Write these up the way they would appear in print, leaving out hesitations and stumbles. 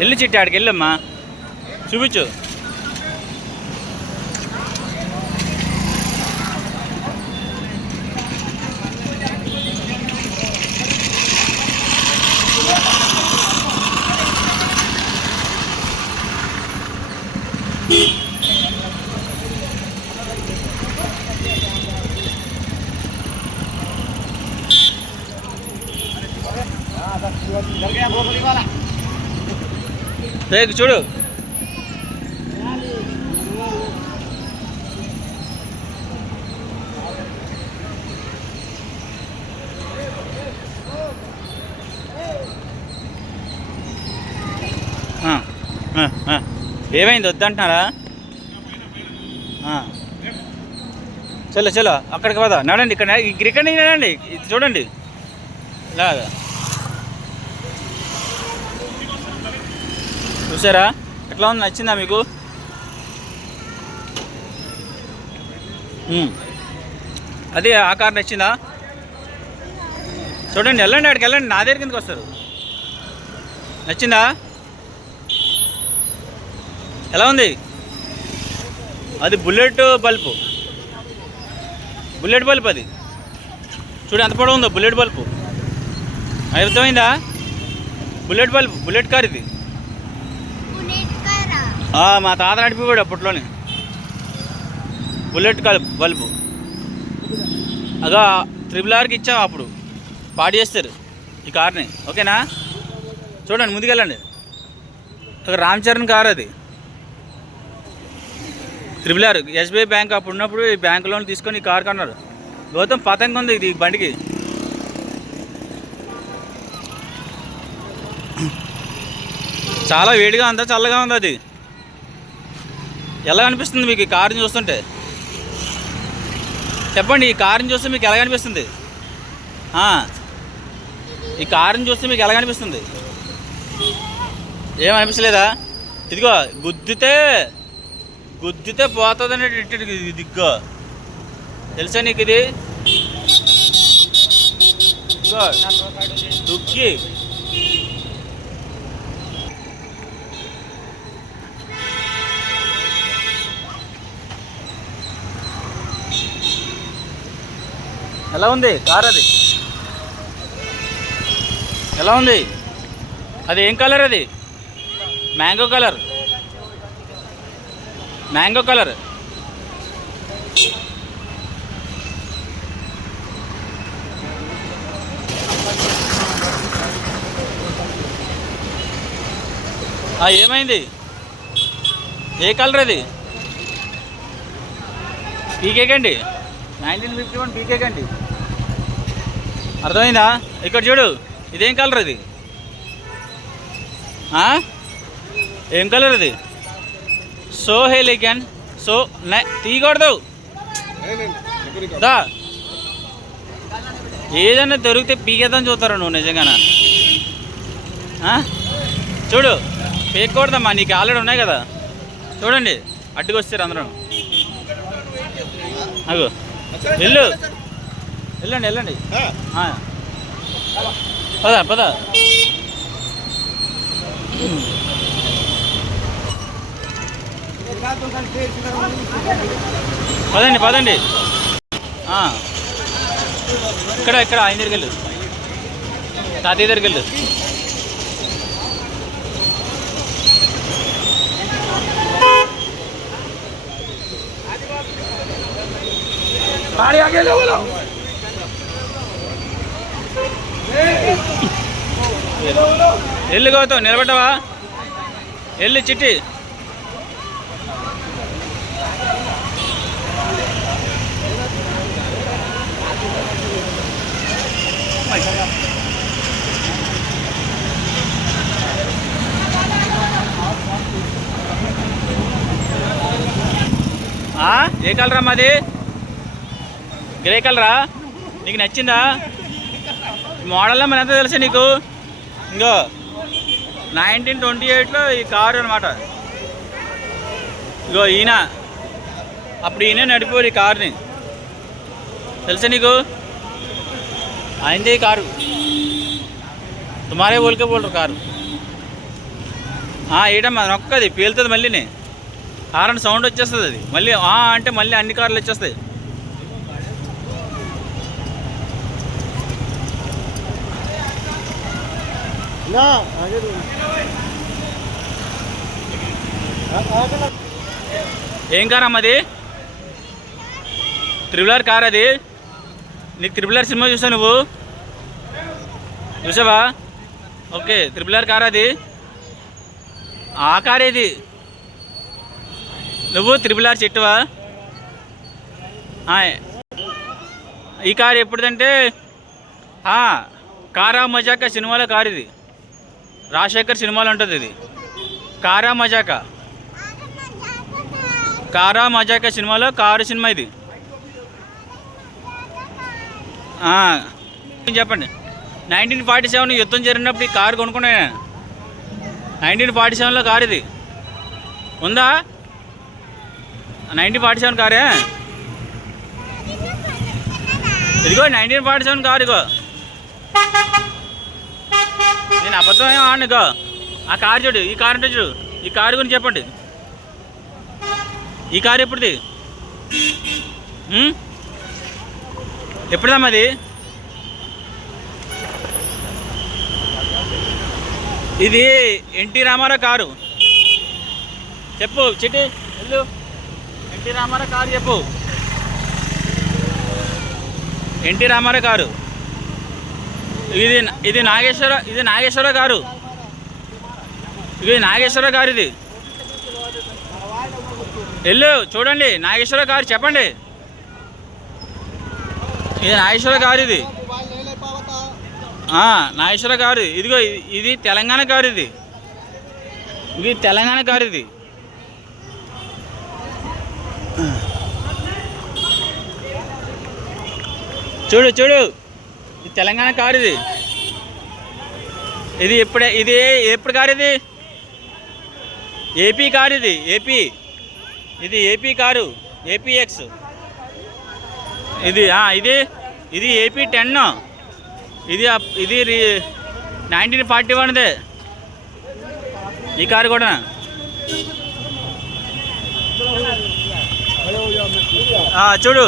వెళ్ళు చిట్టి, ఆడికి వెళ్ళమ్మా, చూపించు. చూడు, ఏమైంది, వద్దంటున్నారా? చలో చలో అక్కడికి పోదా, నడండి. ఇక్కడ నడండి, ఇది చూడండి. ఇలాగా చూసారా ఎట్లా ఉంది, నచ్చిందా మీకు? అది ఆ కార్ నచ్చిందా? చూడండి, వెళ్ళండి, ఆడికి వెళ్ళండి, నా దగ్గర కిందకి వస్తారు. నచ్చిందా? ఎలా ఉంది? అది బుల్లెట్ బల్బు, బుల్లెట్ బల్బు అది. చూడు ఎంత పొడవు ఉందో బుల్లెట్ బల్బు. అర్థమైందా? బుల్లెట్ బల్బు, బుల్లెట్ కార్ ఇది. మా తాత నడిపివాడు అప్పట్లోనే బుల్లెట్ బల్బు. అదో RRRకి ఇచ్చాము, అప్పుడు పాడు చేస్తారు ఈ కార్ని. ఓకేనా? చూడండి, ముందుకెళ్ళండి. ఒక రామ్ చరణ్ కార్ అది, RRR. SBI బ్యాంక్ అప్పుడు ఉన్నప్పుడు ఈ బ్యాంక్ లోన్ తీసుకొని ఈ కార్ కొన్నారు. గౌతమ్ పతంగా ఉంది ఇది బండికి. చాలా వేడిగా ఉందా, చల్లగా ఉంది అది? ఎలా అనిపిస్తుంది మీకు ఈ కార్ని చూస్తుంటే? చెప్పండి, ఈ కార్ని చూస్తే మీకు ఎలా అనిపిస్తుంది? ఈ కార్ని చూస్తే మీకు ఎలా అనిపిస్తుంది? ఏమనిపించలేదా? ఇదిగో గుద్దితే పోతుంది అనేది దిగ్గో, తెలుసా నీకు? ఇది దుక్కి. ఎలా ఉంది కార్ అది? ఎలా ఉంది అది? ఏం కలర్ అది? Mango colour, mango colour. ఏమైంది? ఏ కలర్ అది? పీకేకండి, 1951 పీకేకండి. అర్థమైందా? ఇక్కడ చూడు, ఇదేం కలర్ అది? ఏం కలర్ అది? సో హెలిగన్, సో తీయకూడదు. దా ఏదన్నా దొరికితే పీకేద్దాం చూస్తారా నువ్వు? నిజంగానా? చూడు, పీకూడదమ్మా, నీకు ఆల్రెడీ ఉన్నాయి కదా. చూడండి, అడ్డుకు వస్తారు అందరూ. అగో వెళ్ళండి. పద పదండి. ఇక్కడ ఆయన దగ్గరికి వెళ్ళు, తాతయ్య దగ్గరికి వెళ్ళు. ఎల్లు గౌతమ్, నిలబడ్డావా? ఎల్లు చిట్టి. ఏ కలరా మాది? గ్రే కలరా? నీకు నచ్చిందా? మోడల్లో మన ఎంత తెలుసా నీకు? ఇంకో 1928లో ఈ కారు అనమాట. ఇగో ఈయన అప్పుడు ఈయన నడిపోరు ఈ కార్ని, తెలుసా నీకు? ఆయనదే ఈ కారు, తుమారే బోల్కే బోల్ కారు. ఏటమ్మా నొక్కది పేలుతుంది మళ్ళీని హారన్ సౌండ్ వచ్చేస్తుంది అది మళ్ళీ అంటే మళ్ళీ అన్ని కార్లు వచ్చేస్తాయి. ఏం కార్ అమ్మ అది? RRR కార్ అది. నీకు RRR సినిమా చూసావు నువ్వు? చూసావా? ఓకే, RRR కార్ అది. ఆ కార్ ఏది? నువ్వు RRR చెట్టువా? ఈ కారు ఎప్పుడుదంటే కారా మజాకా సినిమాలో కారు ఇది. రాజశేఖర్ సినిమాలో ఉంటుంది ఇది. కారా మజాకా సినిమాలో కారు సినిమా ఇది. చెప్పండి. 1947 యుద్ధం జరిగినప్పుడు ఈ కారు కొనుక్కున్నాను. 1947లో కారు ఇది ఉందా? 1947 కారే ఇదిగో. 1947 కారు ఇగో. నేను అబద్ధం ఏమో ఆడినిగో. ఆ కారు చూడు, ఈ కారు అంటే చూడు. ఈ కారు గురించి చెప్పండి. ఈ కారు ఎప్పుడుది? ఎప్పుడుదమ్మా అది? ఇది ఎన్టీ రామారావు కారు. చెప్పు చిట్టి వెళ్ళు. ఎన్టీ రామారావు కారు చెప్పు. ఎన్టీ రామారావు కారు ఇది నాగేశ్వర కారు. ఇది నాగేశ్వర కారు. ఇది వెళ్ళు చూడండి. నాగేశ్వర కారు చెప్పండి. ఇది నాగేశ్వర కారు. ఇది నాగేశ్వర కారు. ఇదిగో ఇది తెలంగాణ కారు. ఇది తెలంగాణ కారు. ఇది చూడు చూడు, ఇది తెలంగాణ కారు. ఇది ఎప్పుడు కారు? ఇది ఏపీ కారు. ఇది ఏపీ కారు. ఏపీఎక్స్ ఇది. ఇది ఏపీ 10. ఇది 1941దే ఈ కారు కూడా. చూడు,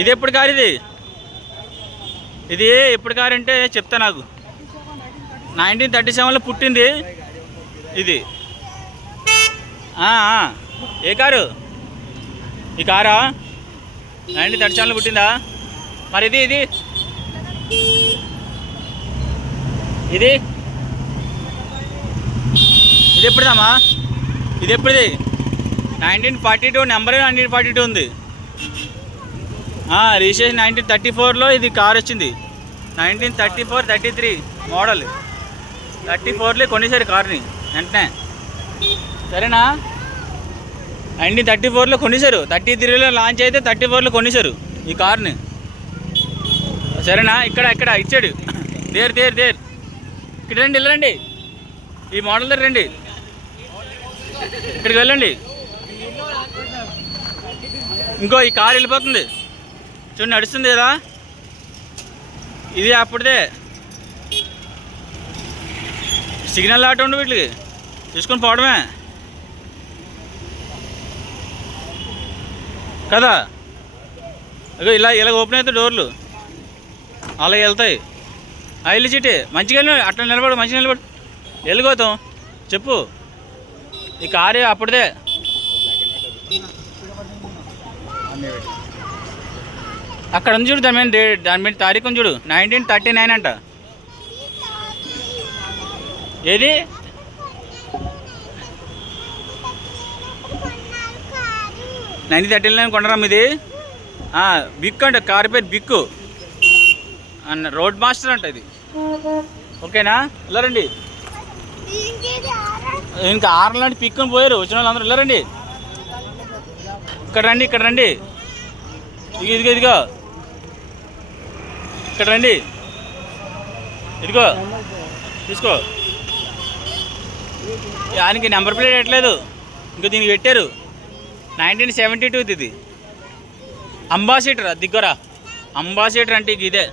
ఇది ఎప్పుడు కారు? ఇది ఎప్పుడు కారు అంటే చెప్తా. నాకు 1937లో పుట్టింది ఇది. ఏ కారు? ఈ కారా 1937లో పుట్టిందా? మరి ఇది ఎప్పుడుదమ్మా? ఇది ఎప్పుడుది? 1942 నెంబర్ 1942 ఉంది. రిజిస్ట్రేషన్ 1934లో ఇది కార్ వచ్చింది. 1934 33 మోడల్. 34లో కొనేసారు కార్ని వెంటనే. సరేనా? 1934లో కొనేసారు. 33లో లాంచ్ అయితే 34లో కొనేసారు ఈ కార్ని. సరేనా? ఇక్కడ ఇచ్చాడు. దేర్ ఇక్కడ రండి, వెళ్ళండి. ఈ మోడల్ దగ్గర రండి. ఇక్కడికి వెళ్ళండి. ఇంకో ఈ కారు వెళ్ళిపోతుంది చూడండి, నడుస్తుంది కదా. ఇది అప్పుడుదే. సిగ్నల్ ఆటో ఉండి వీటికి తీసుకొని పోవడమే కదా. అగో ఇలా ఓపెన్ అవుతాయి డోర్లు, అలా వెళ్తాయి. వెళ్ళి చిట్టి మంచిగా వెళ్ళి అట్లా నిలబడు, మంచిగా నిలబడు. వెళ్ళిపోతాం చెప్పు. ఈ కారు అప్పుడుదే. అక్కడ ఉంది చూడు, దాని మీద తారీఖు ఉంది చూడు, 1939 అంట. ఏది? ఆ 1939 కొనరామ్ ఇది. బిక్ అంట కారు పేరు, బిక్కు అన్న. రోడ్ మాస్టర్ అంట ఇది. ఓకేనా? వెళ్ళరండి. ఇంకా ఆరు లాంటి పిక్కుని పోయారు వచ్చిన వాళ్ళు అందరూ. వెళ్ళరండి. ఇక్కడ రండి. ఇదిగో ఇక్కడ రండి. ఇదిగో తీసుకో. దానికి నెంబర్ ప్లేట్ పెట్టలేదు, ఇంకో దీనికి పెట్టారు. 1972 ఇది. అంబాసిడర్. దిగ్గరా అంబాసిడర్ అంటే ఇదే.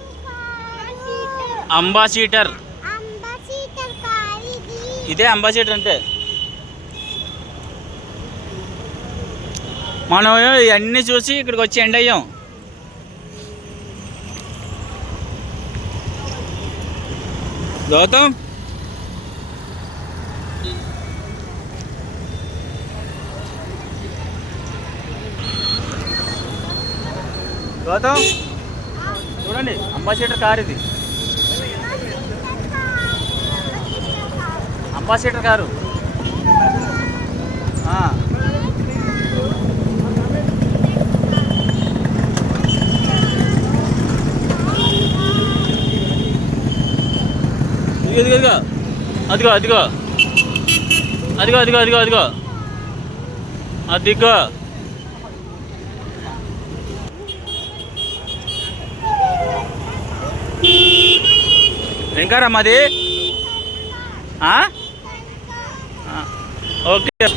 అంబాసిడర్ ఇదే అంబాసిడర్ అంటే. మనం ఇవన్నీ చూసి ఇక్కడికి వచ్చి ఎండ్ అయ్యాం. గౌతమ్ గౌతమ్ చూడండి, అంబాసిడర్ కార్ ఇది, అంబాసిడర్ కారు. ఇదిగో అదిగో అదిగో అదిగో అదిగో అదిగో అదిగో అదిగో. వెంకారమ్మ అది. ఓకే.